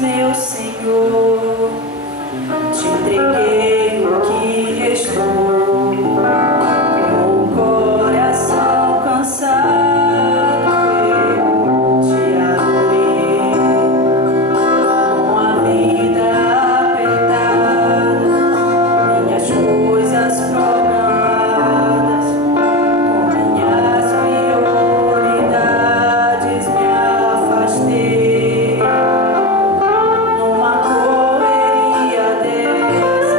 meu Senhor, te entreguei o que restou, com o coração cansado eu te adorei, com a vida apertada, minhas coisas programadas, com minhas prioridades me afastei. Numa correria dessa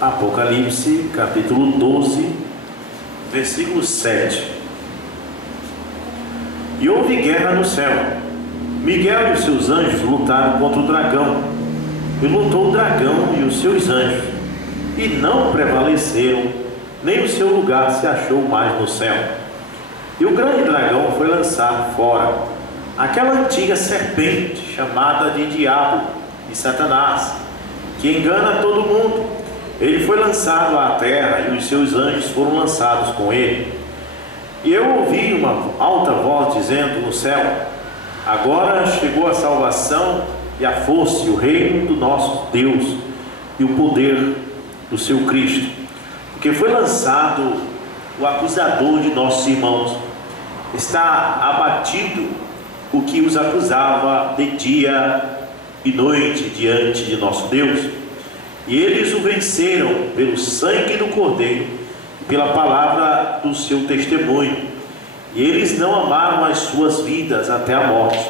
Apocalipse, capítulo 12, versículo 7. E houve guerra no céu. Miguel e os seus anjos lutaram contra o dragão. E lutou o dragão e os seus anjos, e não prevaleceram, nem o seu lugar se achou mais no céu. E o grande dragão foi lançado fora, aquela antiga serpente chamada de Diabo e Satanás, que engana todo mundo. Ele foi lançado à terra, e os seus anjos foram lançados com ele. E eu ouvi uma alta voz dizendo no céu: agora chegou a salvação e a força e o reino do nosso Deus e o poder do seu Cristo, porque foi lançado o acusador de nossos irmãos. Está abatido o que os acusava de dia e noite diante de nosso Deus. E eles o venceram pelo sangue do Cordeiro e pela palavra do seu testemunho. E eles não amaram as suas vidas até a morte.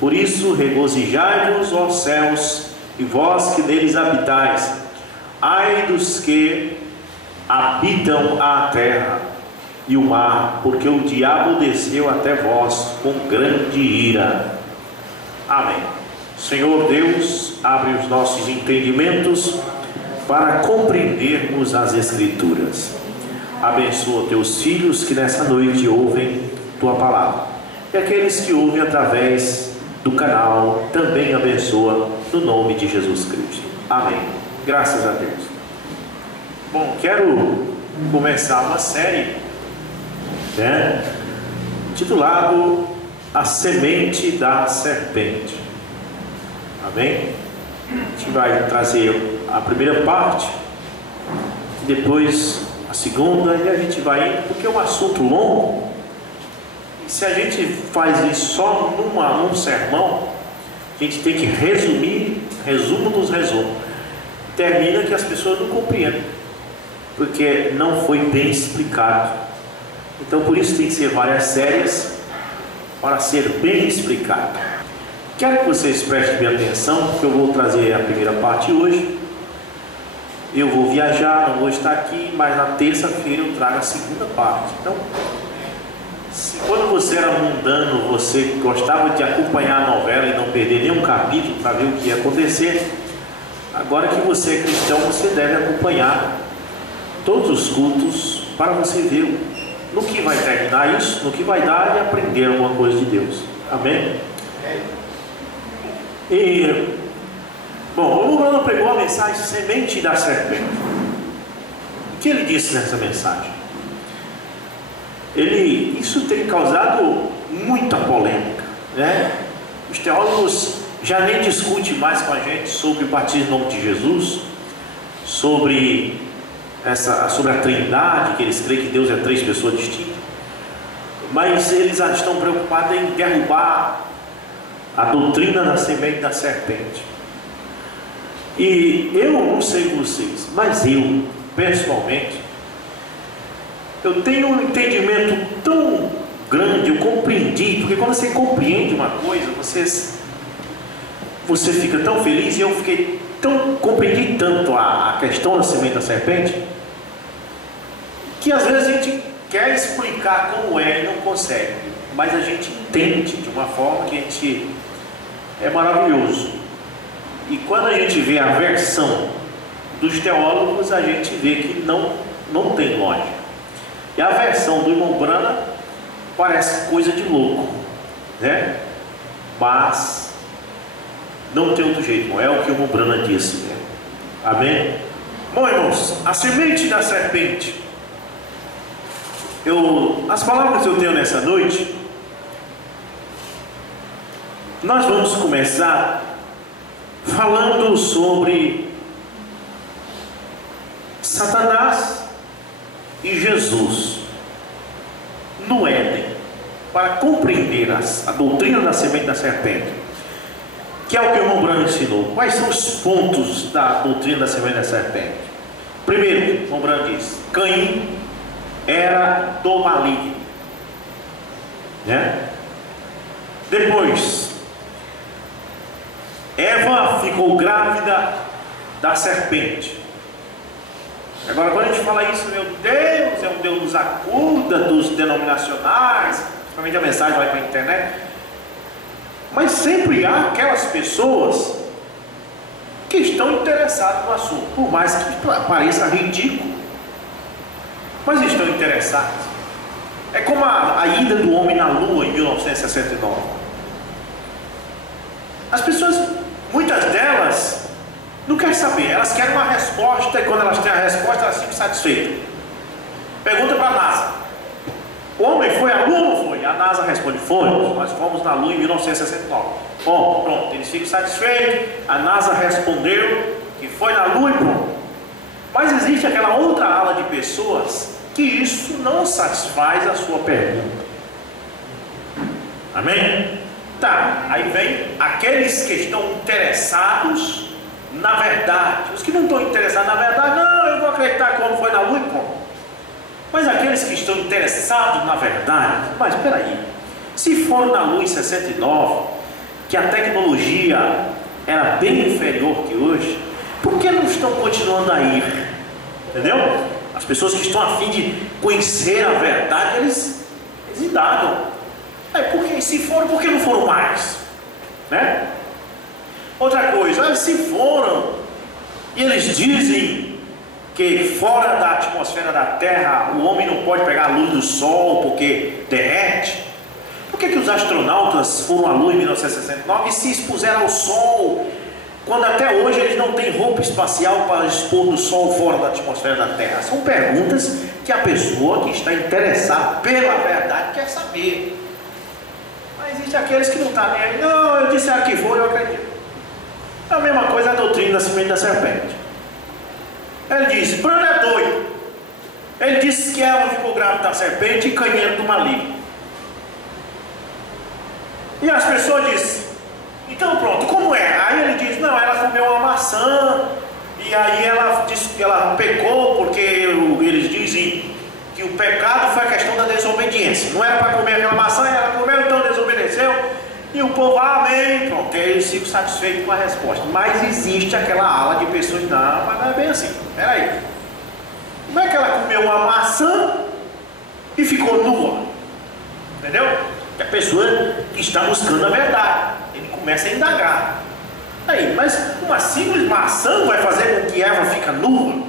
Por isso regozijai-vos, ó céus, e vós que neles habitais. Ai dos que habitam a terra e o mar, porque o diabo desceu até vós com grande ira. Amém. Senhor Deus, abre os nossos entendimentos para compreendermos as Escrituras. Abençoa teus filhos que nessa noite ouvem tua palavra, e aqueles que ouvem através do canal também abençoa, no nome de Jesus Cristo. Amém. Graças a Deus. Bom, quero começar uma série, titulado A Semente da Serpente. Amém? A gente vai trazer a primeira parte, depois a segunda, e a gente vai indo, porque é um assunto longo. E se a gente faz isso só num sermão, a gente tem que resumir, resumo dos resumos. Termina que as pessoas não compreendem, porque não foi bem explicado. Então por isso tem que ser várias séries para ser bem explicado. Quero que vocês prestem bem atenção, porque eu vou trazer a primeira parte hoje. Eu vou viajar, não vou estar aqui, mas na terça-feira eu trago a segunda parte. Então, se quando você era mundano, você gostava de acompanhar a novela e não perder nenhum capítulo para ver o que ia acontecer, agora que você é cristão, você deve acompanhar todos os cultos para você ver no que vai terminar isso, no que vai dar e aprender alguma coisa de Deus. Amém? E, bom, o Bruno pegou a mensagem Semente da Serpente. O que ele disse nessa mensagem? Isso tem causado muita polêmica, Os teólogos já nem discutem mais com a gente sobre o batismo em nome de Jesus, sobre a Trindade, que eles creem que Deus é 3 pessoas distintas, mas eles já estão preocupados em derrubar a doutrina da semente da serpente. E eu não sei vocês, mas eu, pessoalmente, eu tenho um entendimento tão grande, eu compreendi, porque quando você compreende uma coisa, você fica tão feliz, e eu compreendi tanto a questão da semente da serpente, que às vezes a gente quer explicar como é e não consegue, mas a gente entende de uma forma que é maravilhoso. E quando a gente vê a versão dos teólogos, a gente vê que não tem lógica. E a versão do irmão Brana parece coisa de louco, mas não tem outro jeito, não é o que o irmão Brana disse, Amém? Bom, irmãos, a semente da serpente. As palavras que eu tenho nessa noite, nós vamos começar falando sobre Satanás e Jesus no Éden, para compreender a doutrina da semente da serpente, que é o que o irmão Brano ensinou. Quais são os pontos da doutrina da semente da serpente? Primeiro, o irmão Brano diz: Caim era do maligno, Depois, Eva ficou grávida da serpente. Agora, quando a gente fala isso, meu Deus, é um Deus nos acuda dos denominacionais, principalmente a mensagem vai para a internet. Mas sempre há aquelas pessoas que estão interessadas no assunto, por mais que pareça ridículo, mas estão interessados. É como a ida do homem na Lua em 1969. As pessoas, muitas delas, não querem saber, elas querem uma resposta, e quando elas têm a resposta, elas ficam satisfeitas. Pergunta para a NASA: o homem foi à Lua ou não foi? A NASA responde: fomos, nós fomos na Lua em 1969. Bom, pronto, eles ficam satisfeitos, a NASA respondeu que foi na Lua e pronto. Mas existe aquela outra ala de pessoas que isso não satisfaz a sua pergunta. Amém? Tá, aí vem aqueles que estão interessados na verdade. Os que não estão interessados na verdade, não, eu vou acreditar que o homem foi na Lua e pronto. Mas aqueles que estão interessados na verdade, mas espera aí, se foram na Lua em 69, que a tecnologia era bem inferior que hoje, por que não estão continuando a ir? Entendeu? As pessoas que estão a fim de conhecer a verdade, eles indagam. Porque se foram, por que não foram mais? Né? Outra coisa, se foram e eles dizem que fora da atmosfera da Terra o homem não pode pegar a luz do Sol porque derrete, por que os astronautas foram à Lua em 1969 e se expuseram ao Sol, quando até hoje eles não têm roupa espacial para expor no Sol fora da atmosfera da Terra? São perguntas que a pessoa que está interessada pela verdade quer saber. Mas existem aqueles que não estão nem aí. Não, eu disse que foi, eu acredito. É a mesma coisa a doutrina da semente da serpente. Ele disse: Bruno é doido. Ele disse que Eva ficou grávida da serpente e canheiro do maligno. E as pessoas dizem: então pronto, como é? Aí ele diz: não, ela comeu uma maçã e aí ela disse que ela pecou, porque eles dizem que o pecado foi a questão da desobediência. Não era para comer aquela maçã, ela comeu, então desobedeceu. E o povo, amém, pronto, eles ficam satisfeitos com a resposta. Mas existe aquela ala de pessoas: não, mas não é bem assim. Peraí, como é que ela comeu uma maçã e ficou nua? Entendeu? Que a pessoa que está buscando a verdade, ele começa a indagar. Aí, mas uma simples maçã vai fazer com que Eva fique nua?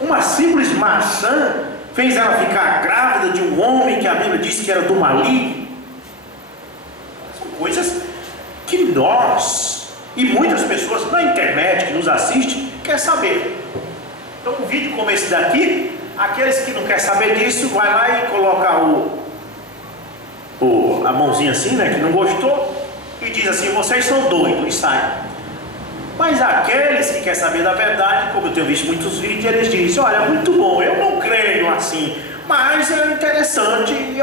Uma simples maçã fez ela ficar grávida de um homem que a Bíblia disse que era do maligno? São coisas que nós e muitas pessoas na internet que nos assistem quer saber. Então um vídeo como esse daqui, aqueles que não querem saber disso, vai lá e coloca a mãozinha assim, né, que não gostou, e diz assim: vocês são doidos, e sai. Mas aqueles que querem saber da verdade, como eu tenho visto muitos vídeos, eles dizem: olha, muito bom, eu não creio assim, mas é interessante, e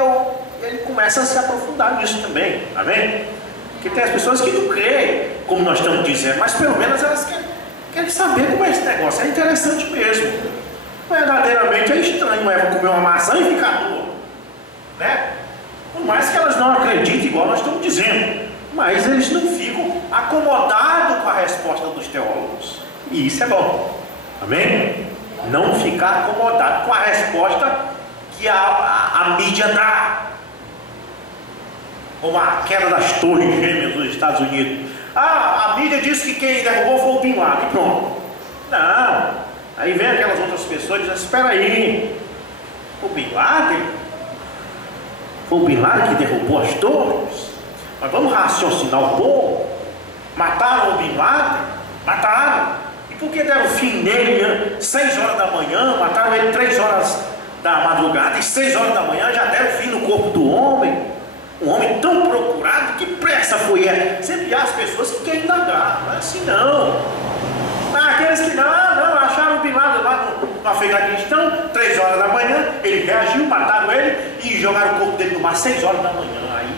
ele começa a se aprofundar nisso também, tá vendo? Porque tem as pessoas que não creem, como nós estamos dizendo, mas pelo menos elas querem saber como é esse negócio, é interessante mesmo. Verdadeiramente é estranho Eva comer uma maçã e ficar nua, né? Por mais que elas não acreditem, igual nós estamos dizendo, mas eles não ficam acomodados com a resposta dos teólogos, e isso é bom, amém? Não ficar acomodado com a resposta que a mídia dá, como a queda das torres gêmeas nos Estados Unidos. A mídia disse que quem derrubou foi o Bin Laden, e pronto. Não, aí vem aquelas outras pessoas e dizem: espera aí, o Bin Laden? Foi o Bin Laden que derrubou as torres? Mas vamos raciocinar um pouco. Mataram o Bin Laden? Mataram. E por que deram fim nele 6 horas da manhã? Mataram ele 3 horas da madrugada e 6 horas da manhã já deram fim no corpo do homem. Um homem tão procurado, que pressa foi essa? Sempre há as pessoas que querem indagar, não é assim não. Aqueles que não acharam o Bin Laden lá no Afeganistão, 3 horas da manhã, ele reagiu, mataram ele e jogaram o corpo dele no mar 6 horas da manhã. Aí.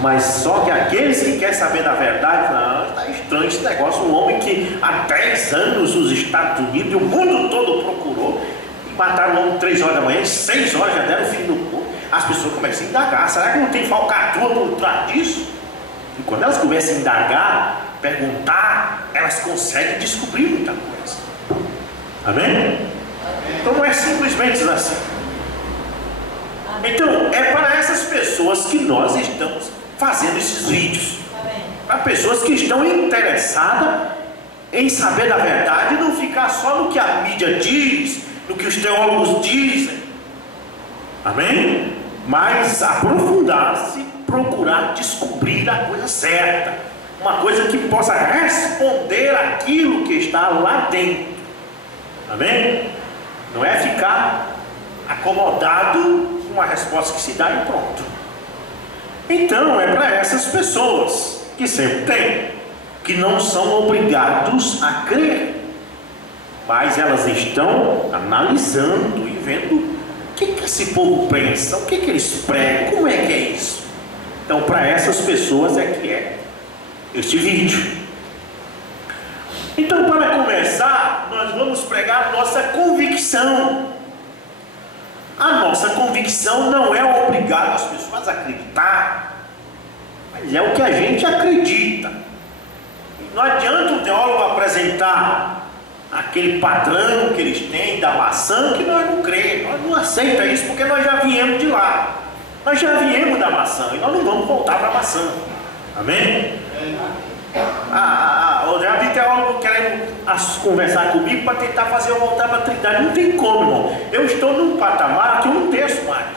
Mas só que aqueles que querem saber da verdade, não, está estranho esse negócio. Um homem que há 10 anos os Estados Unidos e o mundo todo procurou, e mataram o homem 3 horas da manhã, e 6 horas já deram fim no corpo. As pessoas começam a indagar: será que não tem falcatrua por trás disso? E quando elas começam a indagar, perguntar, elas conseguem descobrir muita coisa. Amém? Então não é simplesmente assim. Então é para essas pessoas que nós estamos fazendo esses vídeos. Para pessoas que estão interessadas em saber da verdade e não ficar só no que a mídia diz, no que os teólogos dizem. Amém? Mas aprofundar-se, procurar descobrir a coisa certa, uma coisa que possa responder aquilo que está lá dentro. Amém? Não é ficar acomodado com a resposta que se dá e pronto. Então é para essas pessoas que sempre tem, que não são obrigados a crer, mas elas estão analisando e vendo o que esse povo pensa, o que eles pregam, como é que é isso. Então para essas pessoas é que é este vídeo. Então, para começar, nós vamos pregar a nossa convicção. A nossa convicção não é obrigar as pessoas a acreditar, mas é o que a gente acredita. Não adianta o teólogo apresentar aquele padrão que eles têm da maçã que nós não cremos, nós não aceitamos isso porque nós já viemos de lá, nós já viemos da maçã e nós não vamos voltar para a maçã. Amém? Já vi teólogo querendo conversar comigo para tentar fazer eu voltar para a Trindade. Não tem como, irmão. Eu estou num patamar que eu não desço mais.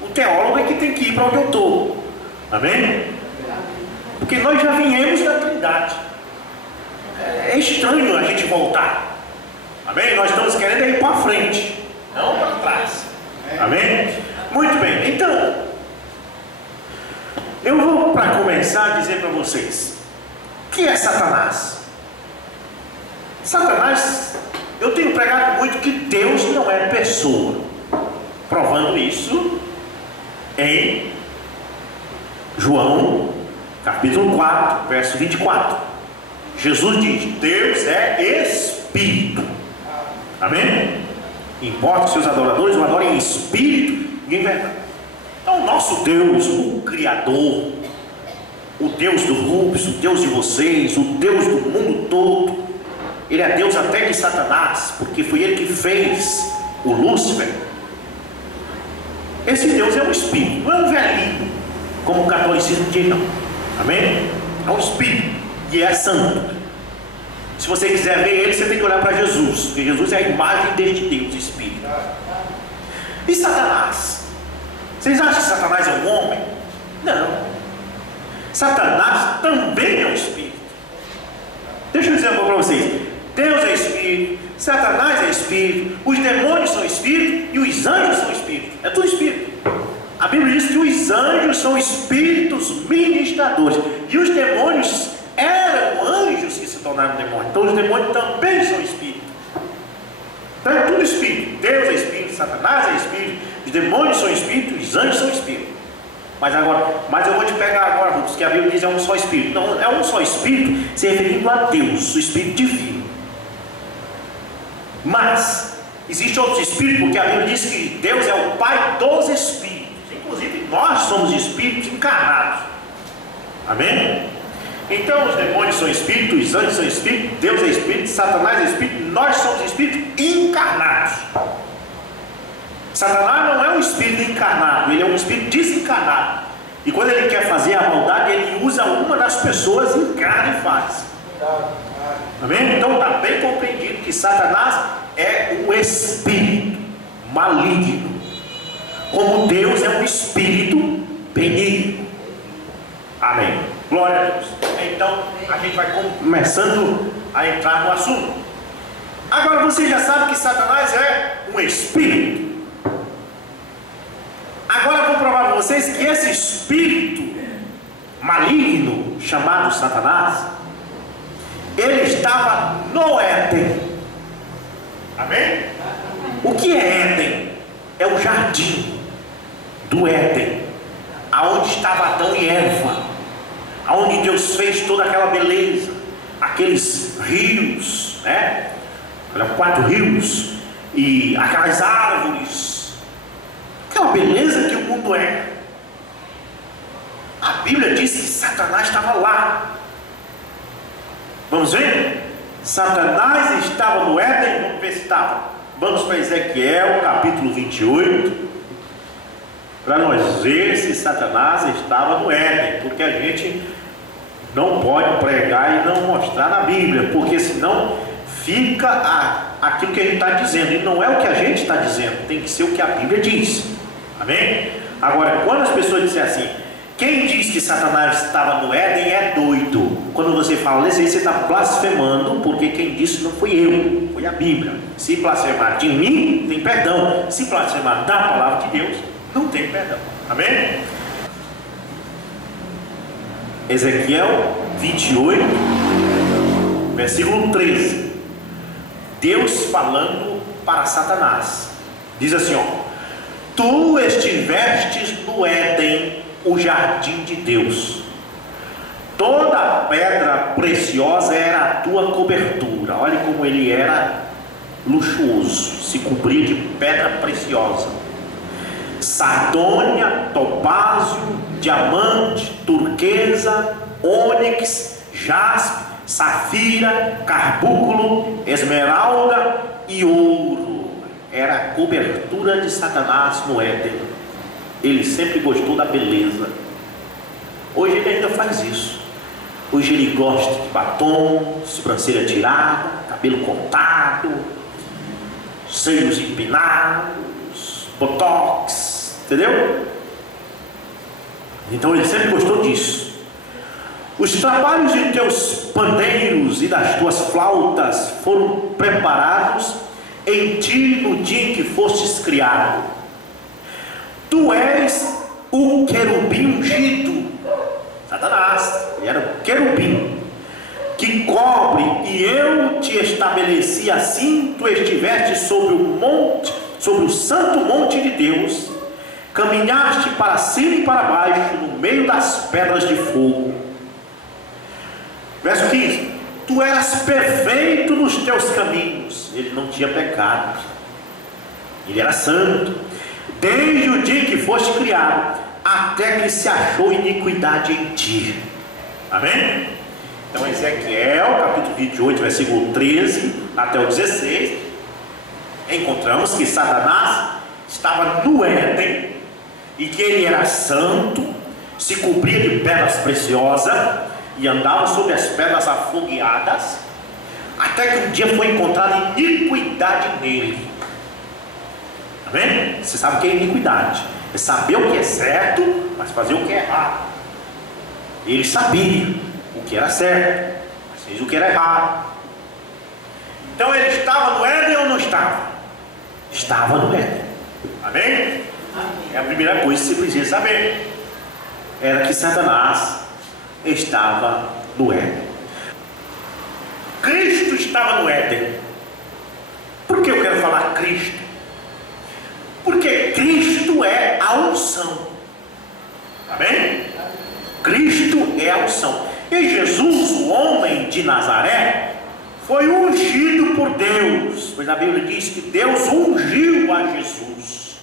O teólogo é que tem que ir para onde eu estou. Amém? Porque nós já viemos da Trindade. É estranho a gente voltar. Amém? Nós estamos querendo ir para frente, não para trás. Amém? Muito bem. Então, eu vou, para começar, dizer para vocês o que é Satanás. Satanás, eu tenho pregado muito que Deus não é pessoa, provando isso em João capítulo 4, verso 24. Jesus diz: Deus é Espírito. Amém? Importa que seus adoradores o adorem em espírito e em verdade. Então o nosso Deus, o Criador, o Deus do Rubens, o Deus de vocês, o Deus do mundo todo, Ele é Deus até de Satanás, porque foi Ele que fez o Lúcifer. Esse Deus é um espírito, não é um velhinho, como o catolicismo diz, não. Amém? É um espírito e é santo. Se você quiser ver Ele, você tem que olhar para Jesus, porque Jesus é a imagem deste Deus, espírito. E Satanás? Vocês acham que Satanás é um homem? Não. Satanás também é um espírito. Deixa eu dizer uma coisa para vocês. Deus é espírito, Satanás é espírito, os demônios são espírito e os anjos são espírito. É tudo espírito. A Bíblia diz que os anjos são espíritos ministradores e os demônios eram anjos que se tornaram demônios. Então os demônios também são espíritos. Então é tudo espírito. Deus é espírito, Satanás é espírito, os demônios são espíritos, os anjos são espíritos. Mas eu vou te pegar agora, Rubens, que a Bíblia diz é um só espírito. Não, é um só espírito se referindo a Deus, o espírito divino. Mas existe outros espíritos, porque a Bíblia diz que Deus é o Pai dos espíritos. Inclusive nós somos espíritos encarnados. Amém? Então os demônios são espíritos, os anjos são espíritos, Deus é espírito, Satanás é espírito, nós somos espíritos encarnados. Satanás não é um espírito encarnado, ele é um espírito desencarnado. E quando ele quer fazer a maldade, ele usa uma das pessoas, encarna e faz. Amém? Então está bem compreendido que Satanás é um espírito maligno, como Deus é um espírito benigno. Amém? Glória a Deus. Então a gente vai começando a entrar no assunto. Agora você já sabe que Satanás é um espírito. Agora eu vou provar para vocês que esse espírito maligno chamado Satanás, ele estava no Éden. Amém? O que é Éden? É o jardim do Éden, aonde estava Adão e Eva, aonde Deus fez toda aquela beleza, aqueles rios, né? Olha, 4 rios e aquelas árvores, aquela beleza que o mundo é. A Bíblia diz que Satanás estava lá. Vamos ver? Satanás estava no Éden, Vamos ver se está. Vamos para Ezequiel, capítulo 28, para nós ver se Satanás estava no Éden, porque a gente não pode pregar e não mostrar na Bíblia, porque senão fica aquilo que a gente está dizendo, e não é o que a gente está dizendo, tem que ser o que a Bíblia diz. Amém? Agora, quando as pessoas dizem assim, quem diz que Satanás estava no Éden é doido. Quando você fala isso aí, você está blasfemando, porque quem disse não fui eu, foi a Bíblia. Se blasfemar de mim, tem perdão. Se blasfemar da palavra de Deus, não tem perdão. Amém? Ezequiel 28, versículo 13. Deus falando para Satanás. Diz assim, ó: tu estivestes no Éden, o jardim de Deus. Toda pedra preciosa era a tua cobertura. Olha como ele era luxuoso, se cobria de pedra preciosa: sardônia, topázio, diamante, turquesa, ônix, jaspe, safira, carbúnculo, esmeralda e ouro. Era a cobertura de Satanás no Éden. Ele sempre gostou da beleza. Hoje ele ainda faz isso. Hoje ele gosta de batom, sobrancelha tirada, cabelo cortado, seios empinados, botox, entendeu? Então ele sempre gostou disso. Os trabalhos de teus pandeiros e das tuas flautas foram preparados em ti no dia em que fostes criado. Tu és o querubim ungido. Satanás, ele era o querubim que cobre, e eu te estabeleci assim. Tu estiveste sobre o monte, sobre o santo monte de Deus, caminhaste para cima e para baixo no meio das pedras de fogo. Verso 15: tu eras perfeito nos teus caminhos. Ele não tinha pecado, ele era santo, desde o dia que foste criado, até que se achou iniquidade em ti. Amém? Então Ezequiel capítulo 28, versículo 13 até o 16, encontramos que Satanás estava no Éden, e que ele era santo, se cobria de pedras preciosas e andava sobre as pedras afogueadas, até que um dia foi encontrada iniquidade nele. Amém? Você sabe o que é iniquidade? É saber o que é certo, mas fazer o que é errado. Ele sabia o que era certo, mas fez o que era errado. Então ele estava no Éden ou não estava? Estava no Éden. Amém? É a primeira coisa que você precisa saber. Era que Satanás estava no Éden. Cristo estava no Éden. Por que eu quero falar Cristo? Porque Cristo é a unção. Amém? Cristo é a unção. E Jesus, o homem de Nazaré, foi ungido por Deus, pois a Bíblia diz que Deus ungiu a Jesus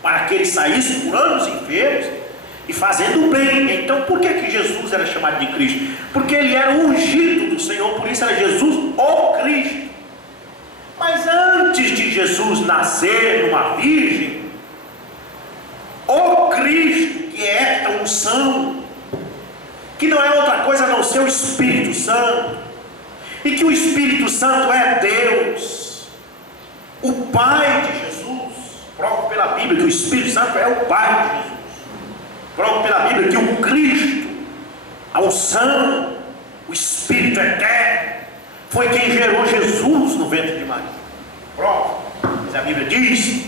para que ele saísse curando os enfermos e fazendo o bem. Então por que Jesus era chamado de Cristo? Porque ele era ungido do Senhor, por isso era Jesus o Cristo. Mas antes de Jesus nascer numa virgem, o Cristo, que é esta unção, que não é outra coisa a não ser o Espírito Santo, e que o Espírito Santo é Deus, o Pai de Jesus. Prova pela Bíblia que o Espírito Santo é o Pai de Jesus. Prova pela Bíblia que o Cristo, a unção, o Espírito eterno, foi quem gerou Jesus no ventre de Maria. Prova. Mas a Bíblia diz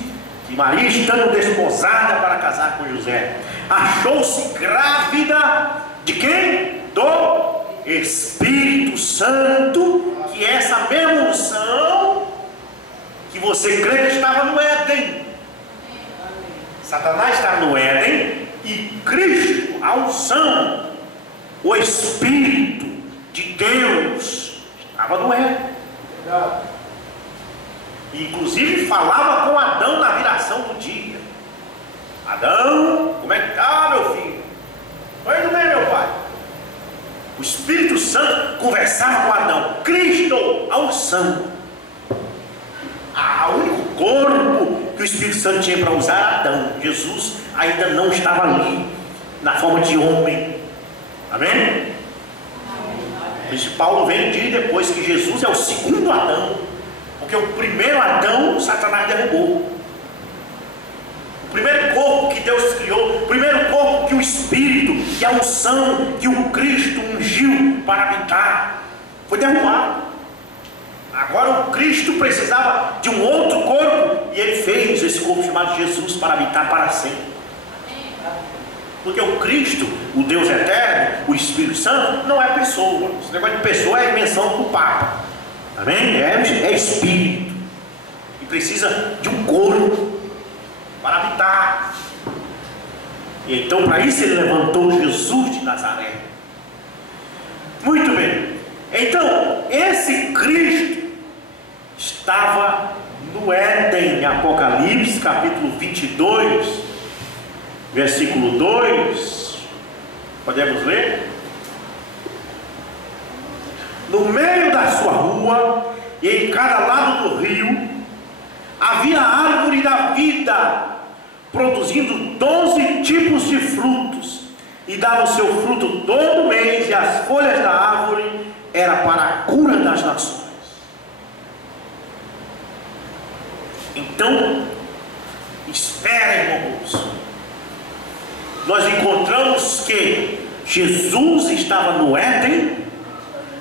que Maria, estando desposada para casar com José, achou-se grávida de quem? Do Espírito Santo, que é essa mesma unção que você crê que estava no Éden. Satanás está no Éden, e Cristo, a unção, o Espírito de Deus, estava no Éden. E inclusive falava com Adão na viração do dia. Adão, como é que está, meu filho? Vai indo bem, meu pai. O Espírito Santo conversava com Adão. Cristo, a unção. Espírito Santo tinha para usar Adão. Jesus ainda não estava ali, na forma de homem. Amém? Por isso Paulo vem dizer depois que Jesus é o segundo Adão, porque o primeiro Adão Satanás derrubou. O primeiro corpo que Deus criou, o primeiro corpo que o Espírito, que a unção, que o Cristo ungiu para habitar, foi derrubado. Agora o Cristo precisava de um outro corpo, e Ele fez esse corpo chamado Jesus para habitar para sempre. Porque o Cristo, o Deus eterno, o Espírito Santo, não é pessoa. Esse negócio de pessoa é a invenção do Papa. Amém? É Espírito. E precisa de um corpo para habitar. E então para isso Ele levantou Jesus de Nazaré. Muito bem. Então esse Cristo estava no Éden, em Apocalipse capítulo 22, versículo 2, podemos ler? No meio da sua rua e em cada lado do rio havia a árvore da vida, produzindo 12 tipos de frutos, e dava o seu fruto todo mês, e as folhas da árvore era para a cura das nações. Então, esperem, irmãos. Nós encontramos que Jesus estava no Éden,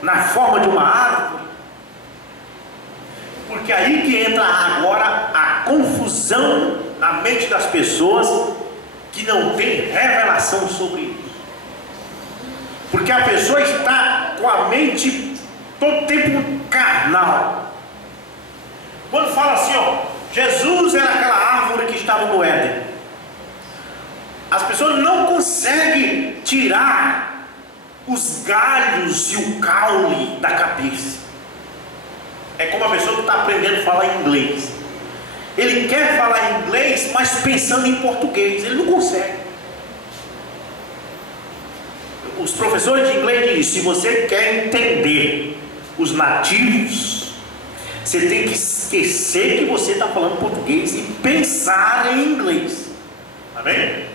na forma de uma árvore, porque aí que entra agora a confusão na mente das pessoas que não tem revelação sobre isso. Porque a pessoa está com a mente todo tempo carnal. Quando fala assim, ó, Jesus era aquela árvore que estava no Éden, as pessoas não conseguem tirar os galhos e o caule da cabeça. É como a pessoa que está aprendendo a falar inglês. Ele quer falar inglês, mas pensando em português. Ele não consegue. Os professores de inglês dizem: se você quer entender os nativos, você tem que esquecer que você está falando português e pensar em inglês. Amém?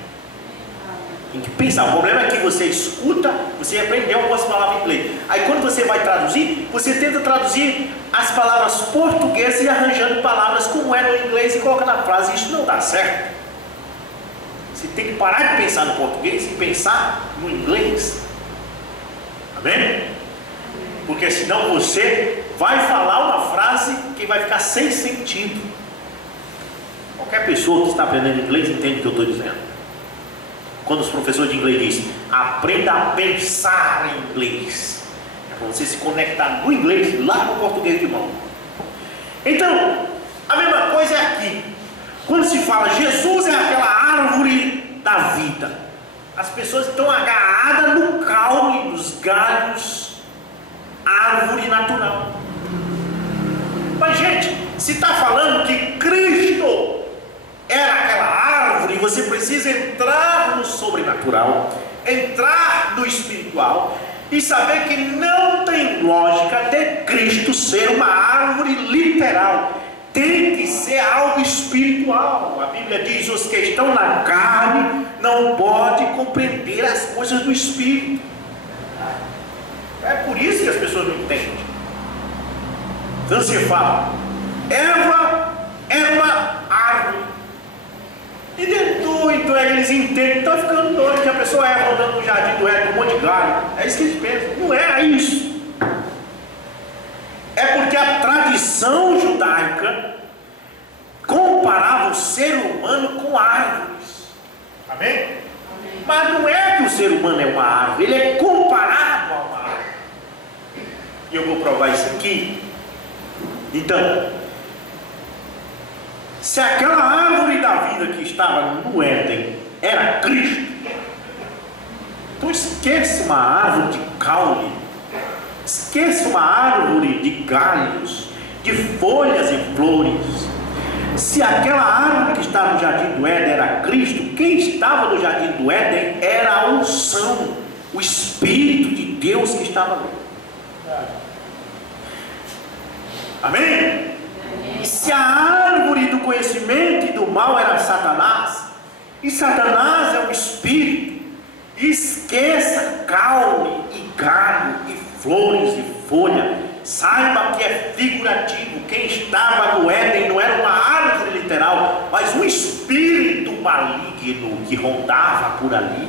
Tem que pensar. O problema é que você escuta, você aprendeu algumas palavras em inglês. Aí quando você vai traduzir, você tenta traduzir as palavras portuguesas e arranjando palavras como é no inglês e coloca na frase. Isso não dá certo. Você tem que parar de pensar no português e pensar no inglês. Amém? Porque senão você vai falar uma frase que vai ficar sem sentido. Qualquer pessoa que está aprendendo inglês entende o que eu estou dizendo. Quando os professores de inglês dizem: aprenda a pensar em inglês, é para você se conectar no inglês lá no português de mão. Então, a mesma coisa é aqui. Quando se fala Jesus é aquela árvore da vida, as pessoas estão agarradas no caule, nos galhos, árvore natural. Mas gente, se está falando que Cristo era aquela árvore, você precisa entrar no sobrenatural, entrar no espiritual e saber que não tem lógica de Cristo ser uma árvore literal. Tem que ser algo espiritual. A Bíblia diz: os que estão na carne não podem compreender as coisas do Espírito. É por isso que as pessoas não entendem. Então você fala: Eva é uma árvore. E doido, eles entendem, estão ficando doidos, que a pessoa Eva andando no jardim do Éden, um monte de galho. É isso que eles pensam. Não é isso. É porque a tradição judaica comparava o ser humano com árvores. Amém? Amém? Mas não é que o ser humano é uma árvore, ele é comparado a uma árvore. E eu vou provar isso aqui. Então, se aquela árvore da vida que estava no Éden era Cristo, então esqueça uma árvore de caule, esqueça uma árvore de galhos, de folhas e flores. Se aquela árvore que estava no jardim do Éden era Cristo, quem estava no jardim do Éden era a unção, o Espírito de Deus que estava ali. Amém? E se a árvore do conhecimento e do do mal era Satanás, e Satanás é um espírito. Esqueça caule e galho e flores e folha. Saiba que é figurativo. Quem estava no Éden não era uma árvore literal, mas um espírito maligno que rondava por ali.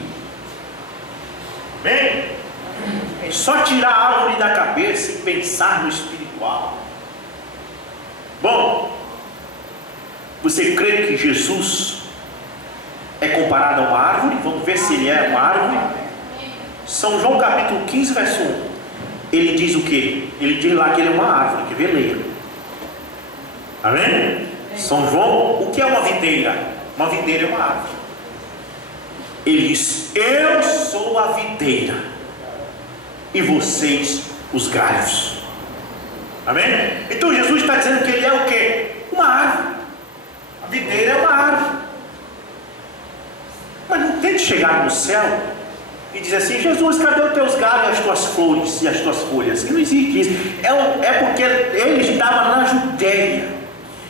Bem, é só tirar a árvore da cabeça e pensar no espiritual. Bom, você crê que Jesus é comparado a uma árvore? Vamos ver se ele é uma árvore. São João capítulo 15, verso 1. Ele diz o que? Ele diz lá que ele é uma árvore. Quer ver? Leia. Amém? São João, o que é uma videira? Uma videira é uma árvore. Ele diz: eu sou a videira e vocês os galhos. Amém? Então Jesus está dizendo que ele é o que? Uma árvore. A videira é uma árvore. Mas não tente chegar no céu e dizer assim: Jesus, cadê os teus galhos e as tuas flores e as tuas folhas? Não existe isso. É porque ele estava na Judéia.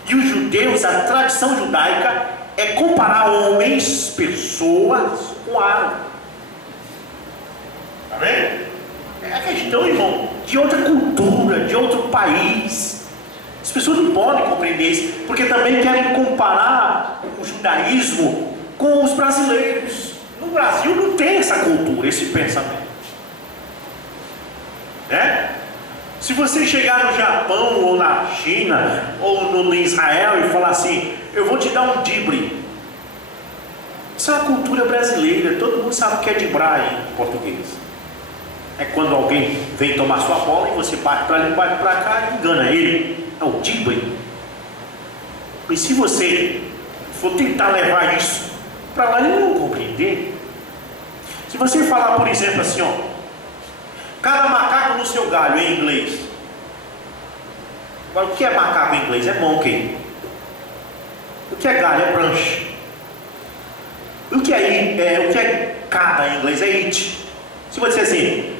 E os judeus, a tradição judaica é comparar homens, pessoas com árvore. Amém? É a questão, irmão, de outra cultura, de outro país. As pessoas não podem compreender isso, porque também querem comparar o judaísmo com os brasileiros. No Brasil não tem essa cultura, esse pensamento, né? Se você chegar no Japão ou na China ou no Israel e falar assim: eu vou te dar um dibre, isso é uma cultura brasileira. Todo mundo sabe o que é dibrar em português. É quando alguém vem tomar sua bola e você bate para ali, bate para cá e engana ele. É o dibre. E se você for tentar levar isso para lá, ele não vai compreender. Se você falar, por exemplo, assim, ó, cada macaco no seu galho em inglês. Agora, o que é macaco em inglês? É monkey. O que é galho? É branch. O que é cada em inglês? É it. Se você dizer assim: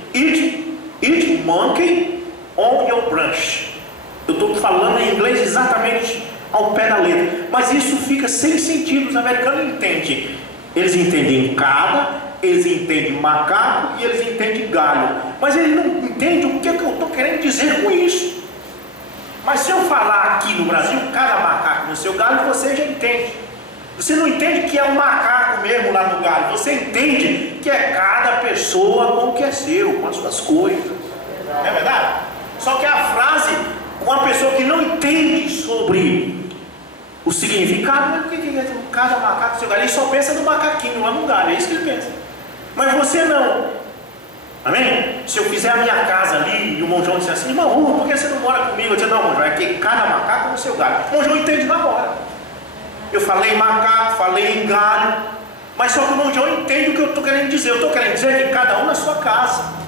it monkey on your branch. Eu estou falando em inglês exatamente ao pé da letra, mas isso fica sem sentido. Os americanos entendem. Eles entendem cada, eles entendem macaco e eles entendem galho, mas eles não entendem o que eu estou querendo dizer com isso. Mas se eu falar aqui no Brasil, cada macaco no seu galho, você já entende. Você não entende que é um macaco mesmo lá no galho, você entende que é cada pessoa com o que é seu, com as suas coisas. Não é verdade? Só que a frase, uma pessoa que não entende sobre o significado, o que é cada macaco no seu galho? Ele só pensa no macaquinho lá no galho, é isso que ele pensa. Mas você não. Amém? Se eu fizer a minha casa ali e o Monjão disser assim: irmão, por que você não mora comigo? Eu disse: não, Monjão, é que cada macaco no seu galho. O Monjão entende na hora. Eu falei macaco, falei em galho, mas só que o Monjão entende o que eu estou querendo dizer. Eu estou querendo dizer que cada um na sua casa.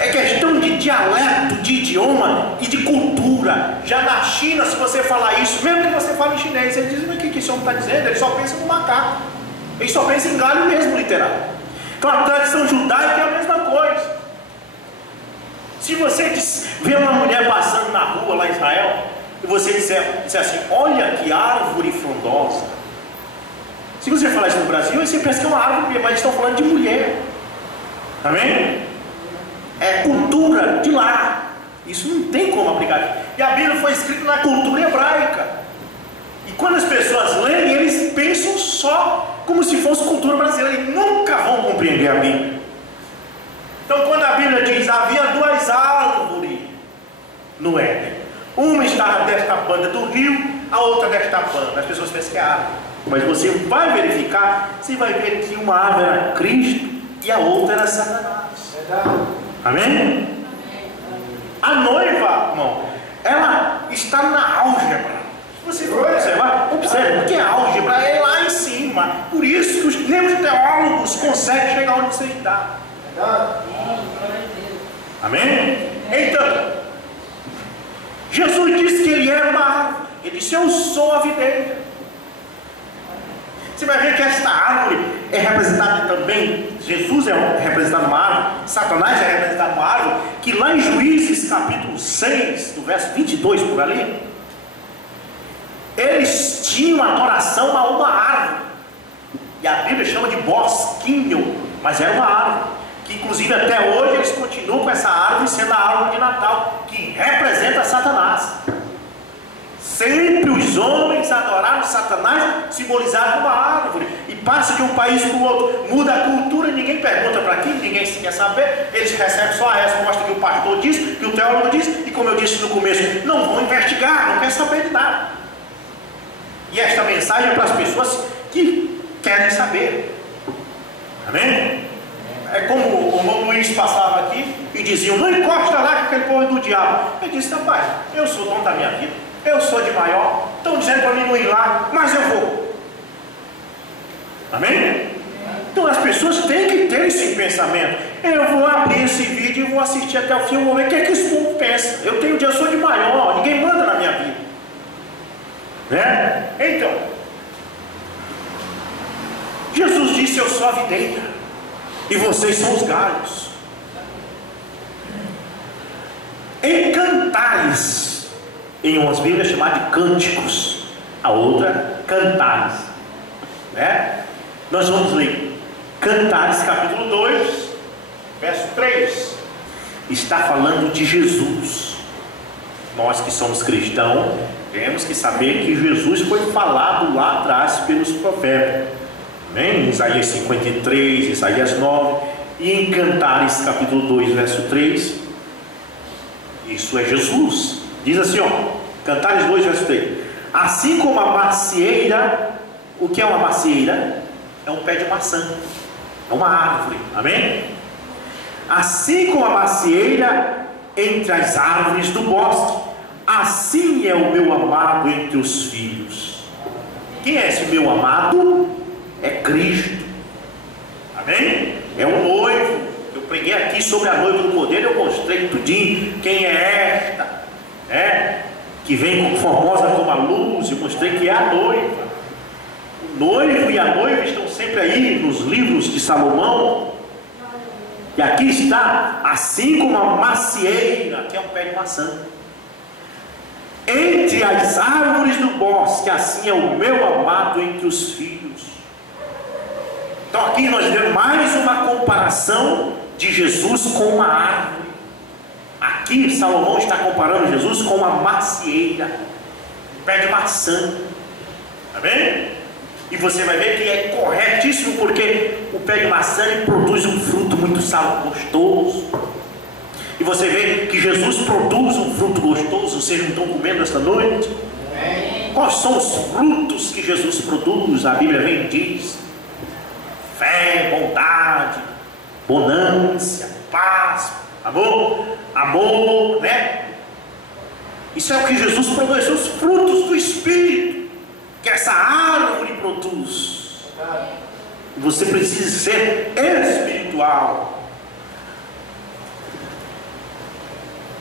É questão de dialeto, de idioma e de cultura. Já na China, se você falar isso, mesmo que você fale em chinês, ele diz: mas o que esse homem está dizendo? Ele só pensa no macaco. Ele só pensa em galho mesmo, literal. Então a tradição judaica é a mesma coisa. Se você vê uma mulher passando na rua lá em Israel e você disser assim: olha que árvore frondosa. Se você falar isso no Brasil, você pensa que é uma árvore, mas eles estão falando de mulher. Amém? É cultura de lá. Isso não tem como aplicar aqui. E a Bíblia foi escrita na cultura hebraica. E quando as pessoas leem, eles pensam só como se fosse cultura brasileira. E nunca vão compreender a Bíblia. Então quando a Bíblia diz: havia duas árvores no Éden, uma estava desta banda do rio, a outra desta banda. As pessoas pensam que é árvore, mas você vai verificar, você vai ver que uma árvore era Cristo e a outra era Satanás. Amém? A noiva, irmão, ela está na álgebra. Se você for observar, observe, porque a álgebra é lá em cima. Por isso que os neoteólogos conseguem chegar onde você está. Amém? Então, Jesus disse que ele era uma árvore. Ele disse: eu sou a videira. Você vai ver que esta árvore é representada também. Jesus é representado numa árvore, Satanás é representado numa árvore, que lá em Juízes capítulo 6, do verso 22 por ali, eles tinham adoração a uma árvore, e a Bíblia chama de bosquinho, mas era uma árvore, que inclusive até hoje eles continuam com essa árvore sendo a árvore de Natal, que representa Satanás. Sempre os homens adoraram Satanás, simbolizado numa árvore, e passa de um país para o outro, muda a cultura, ninguém pergunta para aquilo, ninguém quer saber, eles recebem só a resposta que o pastor diz, que o teólogo diz, e como eu disse no começo, não vão investigar, não quer saber de nada. E esta mensagem é para as pessoas que querem saber. Amém? É como o irmão Luiz passava aqui e diziam, não encosta lá com aquele povo do diabo. Eu disse, rapaz, eu sou dono da minha vida, eu sou de maior, estão dizendo para mim não ir lá, mas eu vou. Amém? Então as pessoas têm que ter esse pensamento. Eu vou abrir esse vídeo e vou assistir até o fim, vou ver o que é que esse povo pensa. Eu sou de maior, ninguém manda na minha vida, né? Então Jesus disse, eu sou a videira e vocês são os galhos. Em Cantares, em umas Bíblias chamadas de Cânticos, a outra Cantares, né? Nós vamos ler Cantares capítulo 2 verso 3. Está falando de Jesus. Nós que somos cristãos temos que saber que Jesus foi falado lá atrás pelos profetas. Amém? Isaías 53, Isaías 9, e em Cantares capítulo 2 verso 3, isso é Jesus. Diz assim, ó, Cantares 2 verso 3: assim como a macieira, o que é uma macieira? É um pé de maçã, é uma árvore, amém? Assim como a macieira entre as árvores do bosque, assim é o meu amado entre os filhos. Quem é esse meu amado? É Cristo, amém? É o noivo. Eu preguei aqui sobre a noiva do Cordeiro, eu mostrei tudinho, quem é esta, que vem formosa como a luz, eu mostrei que é a noiva. O noivo e a noiva estão sempre aí nos livros de Salomão, e aqui está, assim como a macieira, que é um pé de maçã, entre as árvores do bosque, assim é o meu amado entre os filhos. Então aqui nós vemos mais uma comparação de Jesus com uma árvore. Aqui Salomão está comparando Jesus com uma macieira, pé de maçã, amém? E você vai ver que é corretíssimo, porque o pé de maçã ele produz um fruto muito gostoso. E você vê que Jesus produz um fruto gostoso. Vocês não estão comendo esta noite? Quais são os frutos que Jesus produz? A Bíblia vem e diz: fé, bondade, bonança, paz, amor, né? Isso é o que Jesus produz, são os frutos do Espírito que essa árvore produz. Você precisa ser espiritual.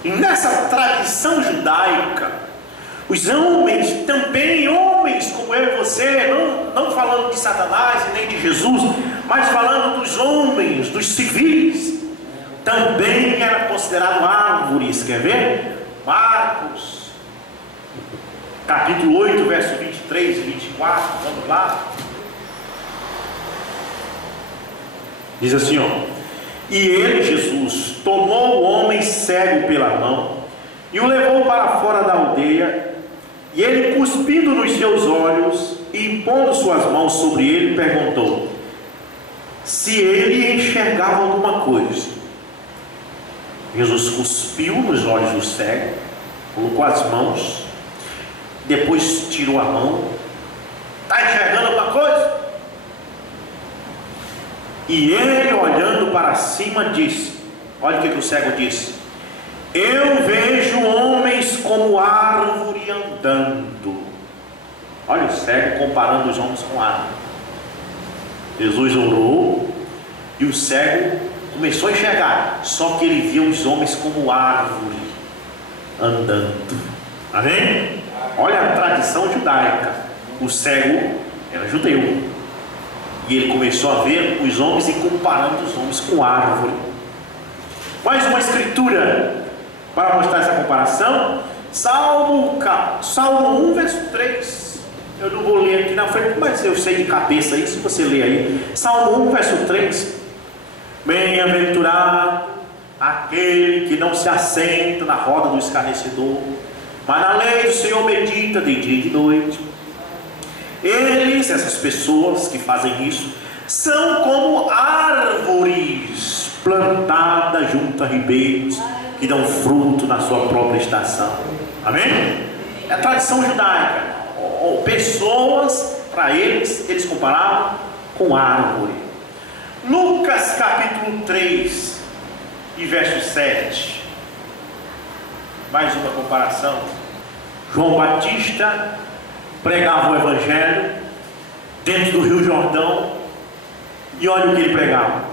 E nessa tradição judaica, os homens, também homens como eu e você, não falando de Satanás e nem de Jesus, mas falando dos homens, dos civis, também eram considerados árvores. Quer ver? Marcos capítulo 8 verso 23 e 24, vamos lá. Diz assim, ó: e ele, Jesus, tomou o homem cego pela mão e o levou para fora da aldeia, e ele, cuspindo nos seus olhos e impondo suas mãos sobre ele, perguntou se ele enxergava alguma coisa. Jesus cuspiu nos olhos do cego, colocou as mãos, depois tirou a mão. Está enxergando alguma coisa? E ele, olhando para cima, disse: olha o que o cego disse: eu vejo homens como árvore andando. Olha o cego comparando os homens com árvore. Jesus orou e o cego começou a enxergar, só que ele viu os homens como árvore andando. Amém? Olha a tradição judaica. O cego era judeu, e ele começou a ver os homens e comparando os homens com árvore. Mais uma escritura para mostrar essa comparação. Salmo 1 verso 3. Eu não vou ler aqui na frente, mas eu sei de cabeça aí, se você ler aí. Salmo 1, verso 3. Bem-aventurado aquele que não se assenta na roda do escarnecedor, mas na lei do Senhor medita de dia e de noite. Eles, essas pessoas que fazem isso, são como árvores plantadas junto a ribeiros, que dão fruto na sua própria estação. Amém? É a tradição judaica. Pessoas, para eles comparavam com árvore. Lucas capítulo 3 e verso 7. Mais uma comparação. João Batista pregava o evangelho dentro do Rio Jordão, e olha o que ele pregava.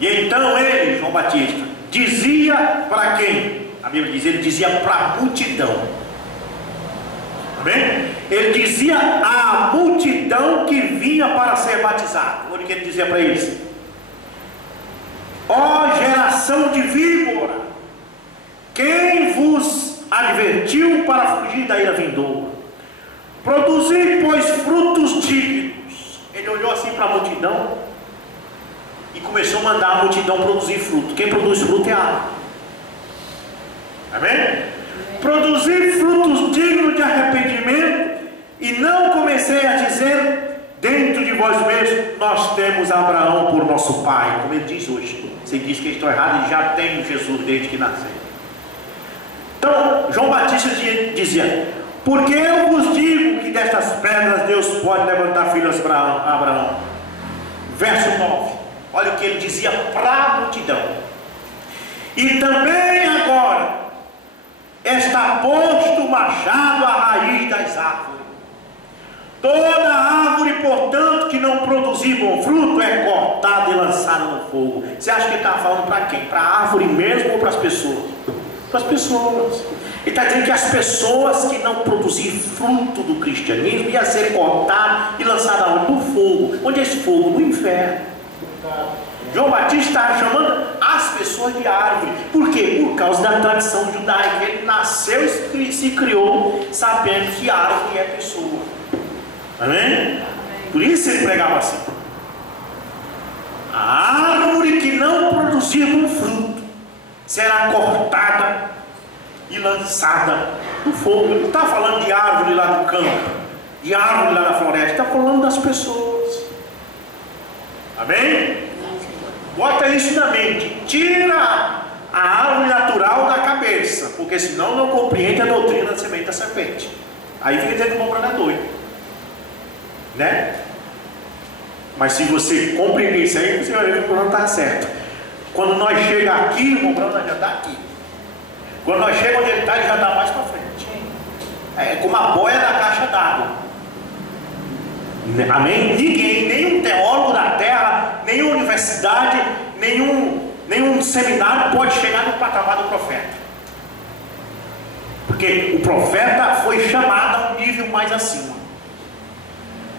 E então ele, João Batista, dizia para quem? A Bíblia diz, ele dizia para a multidão. Amém? Ele dizia à multidão que vinha para ser batizado. Olha o que ele dizia para eles: ó geração de víbora, quem vos advertiu para fugir da ira vindoura? Produzi, pois, frutos dignos. Ele olhou assim para a multidão e começou a mandar a multidão produzir fruto. Quem produz fruto é a árvore. Amém? Produzir frutos dignos de arrependimento, e não comecei a dizer dentro de vós mesmos, nós temos Abraão por nosso pai, como ele diz hoje. Você diz que estou errado, ele já tem Jesus desde que nasceu. Então, João Batista dizia: porque eu vos digo que destas pedras Deus pode levantar filhos para Abraão. Verso 9, olha o que ele dizia para a multidão: e também agora está posto o machado à raiz das árvores. Toda árvore, portanto, que não produzir bom fruto é cortada e lançada no fogo. Você acha que ele está falando para quem? Para a árvore mesmo ou para as pessoas? Para as pessoas. Ele está dizendo que as pessoas que não produzirem fruto do cristianismo iam ser cortadas e lançadas no fogo. Onde é esse fogo? No inferno. João Batista está chamando as pessoas de árvore. Por quê? Por causa da tradição judaica. Ele nasceu e se criou sabendo que árvore é pessoa. Amém? Por isso ele pregava assim: a árvore que não produzir bom fruto será cortada e lançada no fogo. Ele não está falando de árvore lá do campo, de árvore lá da floresta, está falando das pessoas. Amém? Bota isso na mente. Tira a árvore natural da cabeça, porque senão não compreende a doutrina da semente da serpente. Aí fica dizendo que o Rombrando é doido, né? Mas se você compreender isso aí, você vai ver que o Rombrando está certo. Quando nós chegamos aqui, o Rombrando já está aqui. Quando nós chegamos onde ele está, ele já está mais para frente. É como a boia da caixa d'água. Amém? Ninguém, nenhum teólogo da terra, nenhuma universidade, nenhum seminário pode chegar no patamar do profeta. Porque o profeta foi chamado a um nível mais acima.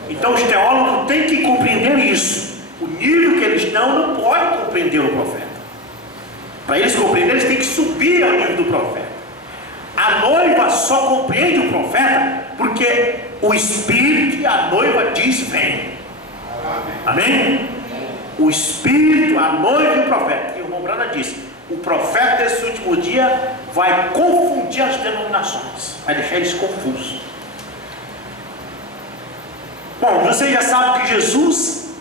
Então os teólogos têm que compreender isso. O nível que eles estão não pode compreender o profeta. Para eles compreenderem, eles têm que subir ao nível do profeta. A noiva só compreende o profeta porque o Espírito e a noiva diz vem. Amém? O Espírito, a noiva e o profeta. E o Rombrando diz: o profeta desse último dia vai confundir as denominações, vai deixar eles confusos. Bom, você já sabe que Jesus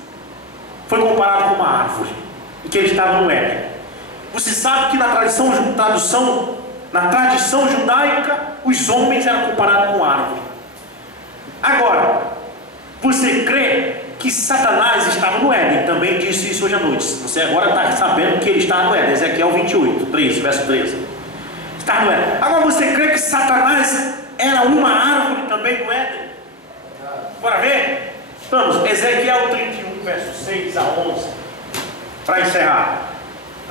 foi comparado com uma árvore e que ele estava no Éden. Você sabe que na tradição judaica, os homens eram comparados com árvore. Agora, você crê que Satanás estava no Éden? Também disse isso hoje à noite. Você agora está sabendo que ele está no Éden. Ezequiel 28, 13, verso 13. Está no Éden. Agora você crê que Satanás era uma árvore também no Éden? Bora ver? Vamos, Ezequiel 31, verso 6 a 11. Para encerrar.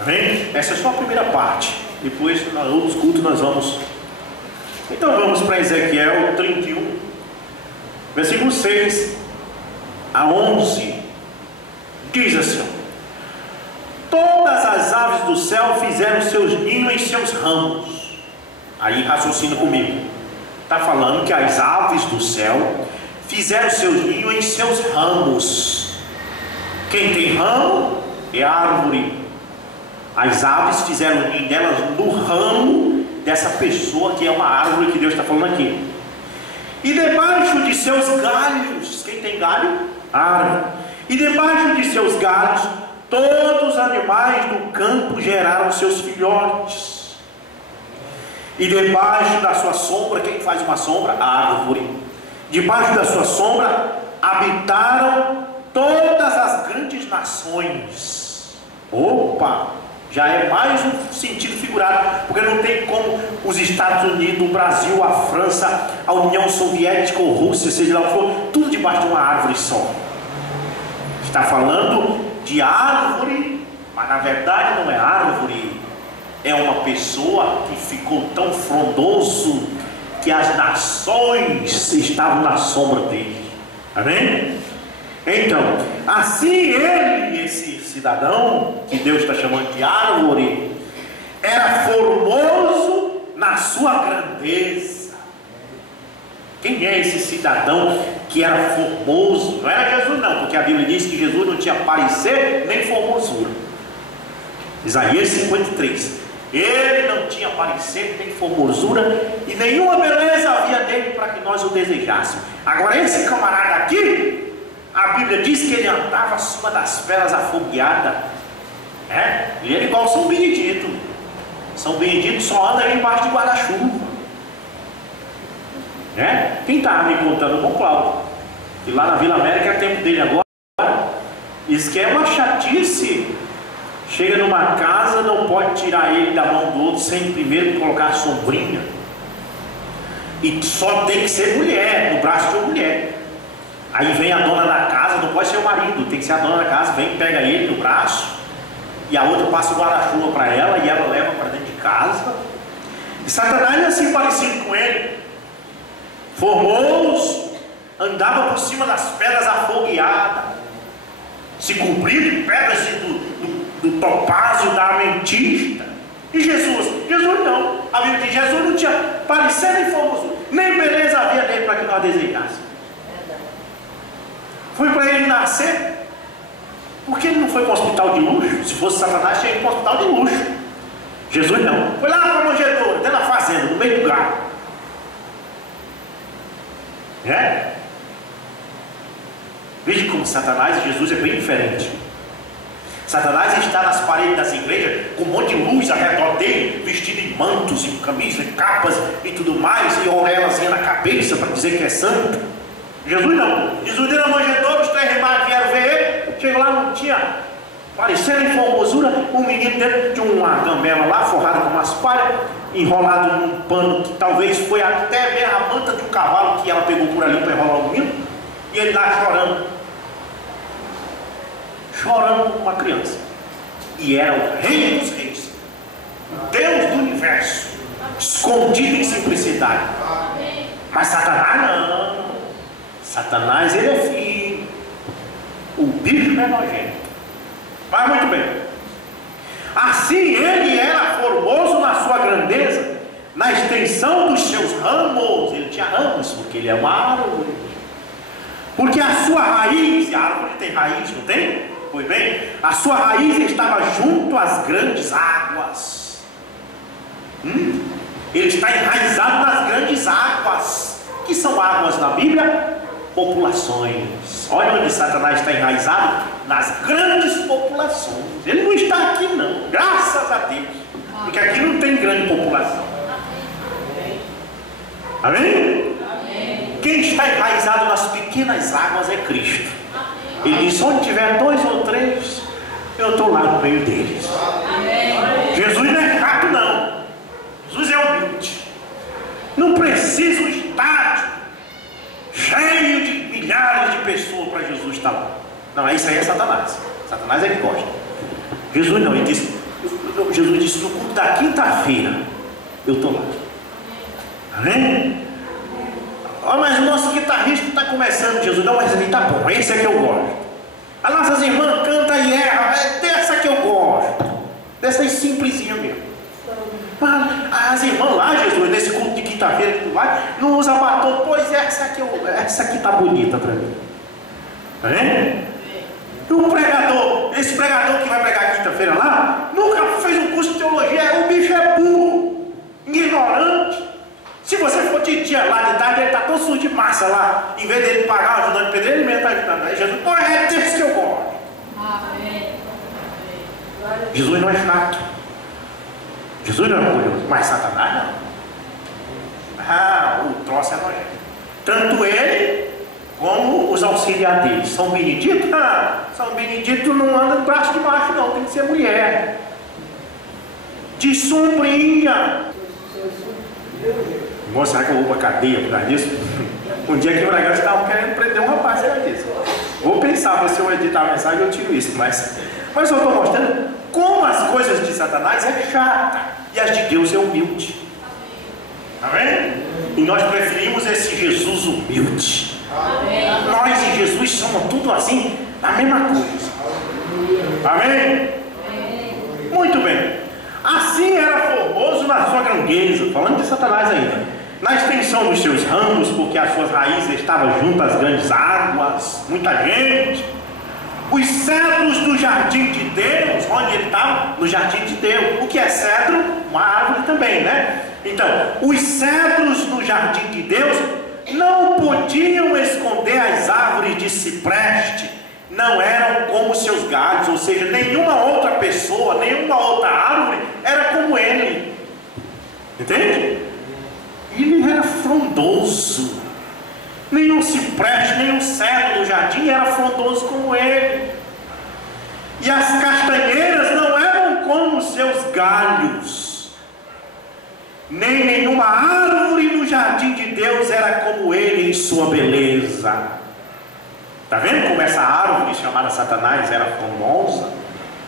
Amém? Essa é só a primeira parte. Depois, nos outros cultos, nós vamos. Então vamos para Ezequiel 31, versículo 6 a 11. Diz assim: todas as aves do céu fizeram seus ninhos em seus ramos. Aí raciocina comigo. Está falando que as aves do céu fizeram seus ninhos em seus ramos. Quem tem ramo é árvore. As aves fizeram o ninho delas no ramo dessa pessoa que é uma árvore que Deus está falando aqui. E debaixo de seus galhos, quem tem galho? Árvore. E debaixo de seus galhos, todos os animais do campo geraram seus filhotes. E debaixo da sua sombra, quem faz uma sombra? A árvore. Debaixo da sua sombra habitaram todas as grandes nações. Opa! Já é mais um sentido figurado, porque não tem como os Estados Unidos, o Brasil, a França, a União Soviética ou Rússia, seja lá o que for, tudo debaixo de uma árvore só. Está falando de árvore, mas na verdade não é árvore. É uma pessoa que ficou tão frondoso que as nações estavam na sombra dele. Amém? Então, assim ele, esse cidadão, que Deus está chamando de árvore, era formoso na sua grandeza. Quem é esse cidadão que era formoso? Não era Jesus não, porque a Bíblia diz que Jesus não tinha parecer nem formosura. Isaías 53. Ele não tinha parecer nem formosura e nenhuma beleza havia nele para que nós o desejássemos. Agora esse camarada aqui, a Bíblia diz que ele andava acima das pedras afogueadas. Ele era igual São Benedito. São Benedito só anda ali embaixo de guarda-chuva. Quem está me contando com o Cláudio? E lá na Vila América é tempo dele agora. Isso que é uma chatice. Chega numa casa, não pode tirar ele da mão do outro sem primeiro colocar a sombrinha. E só tem que ser mulher, no braço de uma mulher. Aí vem a dona da casa, não pode ser o marido, tem que ser a dona da casa, vem, pega ele no braço, e a outra passa o guarda-chuva para ela, e ela leva para dentro de casa. E Satanás é assim parecido com ele, formoso, andava por cima das pedras afogueadas, se cobria de pedras do topázio, da ametista. E Jesus não, a Bíblia diz, Jesus não tinha parecer nem formosura, nem beleza havia nele para que nós desejássemos. Foi para ele nascer? Porque ele não foi para um hospital de luxo? Se fosse Satanás, tinha ido para um hospital de luxo. Jesus não. Foi lá para a manjedoura, dentro da fazenda, no meio do gado. Veja como Satanás e Jesus é bem diferente. Satanás está nas paredes das igrejas com um monte de luz ao redor dele, vestido em mantos, em camisas, em capas e tudo mais, e orelhazinha na cabeça para dizer que é santo. Jesus não. Jesus deu na manjedoura, os 3 remários vieram ver ele. Chegou lá, não tinha parecendo em formosura, um menino dentro de uma gamela lá, forrado com umas palhas, enrolado num pano que talvez foi até mesmo a manta de um cavalo que ela pegou por ali para enrolar o menino, e ele lá chorando como uma criança. E era o Rei dos Reis, o Deus do universo, escondido em simplicidade. Mas Satanás não. Satanás, ele é filho. O bicho é nojento. Mas muito bem. Assim ele era formoso na sua grandeza, na extensão dos seus ramos. Ele tinha ramos, porque ele é uma árvore. Porque a sua raiz, a árvore tem raiz, não tem? Pois bem, a sua raiz estava junto às grandes águas. Ele está enraizado nas grandes águas. Que são águas na Bíblia? Populações. Olha onde Satanás está enraizado, nas grandes populações. Ele não está aqui não, graças a Deus, porque aqui não tem grande população. Amém? Amém. Quem está enraizado nas pequenas águas é Cristo. Ele diz, onde tiver 2 ou 3, eu estou lá no meio deles. Amém. Jesus não é chato não. Jesus é humilde. Não precisa um estádio cheio de milhares de pessoas para Jesus estar lá. Não, isso aí é Satanás. Satanás é que gosta. Jesus não, ele disse, Jesus disse, no culto da quinta-feira eu estou lá. Amém? Oh, mas o nosso guitarrista está começando, Jesus. Não, mas ele está bom, esse é que eu gosto. As nossas irmãs cantam e erram, é dessa que eu gosto. Dessas simplesinhas mesmo. Mas as irmãs lá, Jesus, nesse culto de quinta-feira que tu vai, não usa batom. Pois é, essa aqui tá bonita para mim. Tá vendo? E o pregador, esse pregador que vai pregar quinta-feira lá, nunca fez um curso de teologia, o bicho é burro, ignorante. Se você for de dia lá de tarde, ele está todo sujo de massa lá. Em vez dele pagar o ajudante de pedreiro, ele está ajudando. Aí Jesus, é desse que eu gosto. Amém. Jesus não é chato. Jesus não é orgulhoso. Mas Satanás não. O troço é nojento. Tanto ele como os auxiliares dele. São Benedito? São Benedito não anda no braço de macho, não. Tem que ser mulher. De sombrinha. Moça, será que eu vou para a cadeia por causa disso? Um dia que o Bragança estava querendo prender um rapaz, será disso? Vou pensar, se eu editar a mensagem eu tiro isso, mas eu estou mostrando como as coisas de Satanás é chata e as de Deus é humilde. Amém? E nós preferimos esse Jesus humilde. Amém. Nós e Jesus somos tudo assim, a mesma coisa. Amém? Muito bem. Assim era formoso na sua grandeza, falando de Satanás ainda, na extensão dos seus ramos, porque as suas raízes estavam junto às grandes águas, muita gente. Os cedros do jardim de Deus, onde ele estava? No jardim de Deus. O que é cedro? Uma árvore também, né? Então, os cedros no jardim de Deus não podiam esconder as árvores de cipreste, não eram como seus galhos, ou seja, nenhuma outra pessoa, nenhuma outra árvore era como ele. Entende? Ele era frondoso. Nenhum cipreste, nenhum cedro do jardim era frondoso como ele. E as castanheiras não eram como seus galhos. Nem nenhuma árvore no jardim de Deus era como ele em sua beleza. Está vendo como essa árvore chamada Satanás era formosa,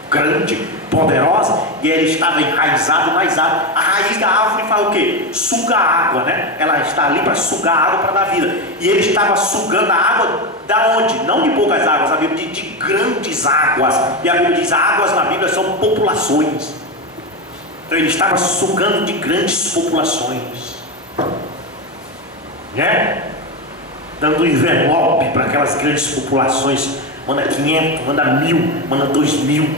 grande, poderosa, e ele estava enraizado nas árvores. A raiz da árvore faz o quê? Suga a água, né? Ela está ali para sugar a água para dar vida. E ele estava sugando a água da onde? Não de poucas águas, a Bíblia diz de grandes águas. E a Bíblia diz águas na Bíblia são populações. Então ele estava sugando de grandes populações, né? Dando envelope para aquelas grandes populações. Manda 500, manda 1000, manda 2000.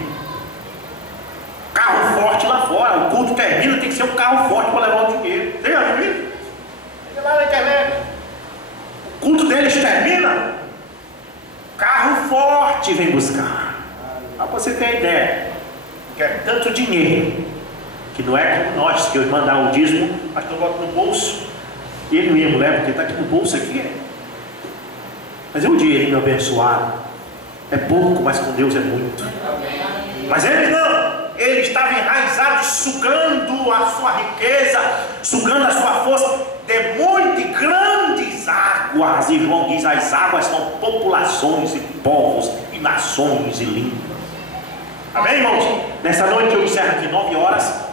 Carro forte lá fora. O culto termina, tem que ser um carro forte para levar o dinheiro. Você já viu isso? Você vai na internet. O culto deles termina, carro forte vem buscar. Para você ter ideia, quer tanto dinheiro que não é como nós, que eu mandar o dízimo, mas eu boto no bolso e ele mesmo leva, porque está aqui no bolso aqui. Mas é um dinheirinho abençoado. É pouco, mas com Deus é muito. Mas ele não. Ele estava enraizado, sugando a sua riqueza, sugando a sua força de muitas e grandes águas. E João diz: as águas são populações e povos e nações e línguas. Amém, irmãos? Nessa noite eu encerro aqui 9 horas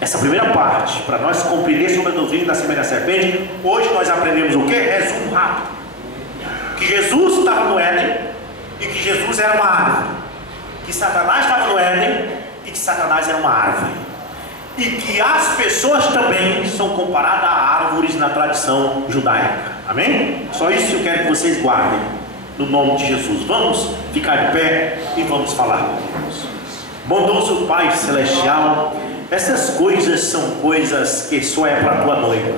essa primeira parte, para nós compreender sobre a doutrina da semente da serpente. Hoje nós aprendemos o que? Resumo rápido. Que Jesus estava no Éden e que Jesus era uma árvore. Que Satanás estava no Éden e que Satanás era uma árvore. E que as pessoas também são comparadas a árvores na tradição judaica. Amém? Só isso que eu quero que vocês guardem, no nome de Jesus. Vamos ficar de pé e vamos falar com Deus. Bondoso Pai Celestial, essas coisas são coisas que só é para a tua noiva.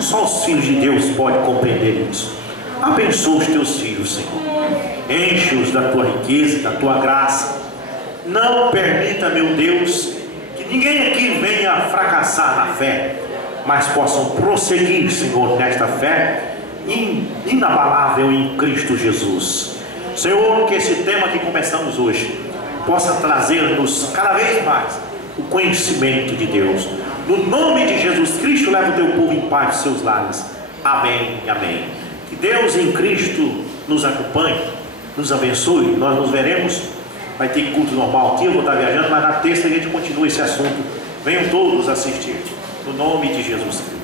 Só os filhos de Deus podem compreender isso. Abençoa os teus filhos, Senhor. Enche-os da tua riqueza, da tua graça. Não permita, meu Deus, que ninguém aqui venha fracassar na fé, mas possam prosseguir, Senhor, nesta fé inabalável em Cristo Jesus. Senhor, que esse tema que começamos hoje possa trazer-nos cada vez mais o conhecimento de Deus. No nome de Jesus Cristo, leva o teu povo em paz dos seus lares. Amém e amém. Que Deus em Cristo nos acompanhe, nos abençoe. Nós nos veremos. Vai ter culto normal aqui, eu vou estar viajando, mas na terça a gente continua esse assunto. Venham todos assistir. No nome de Jesus Cristo.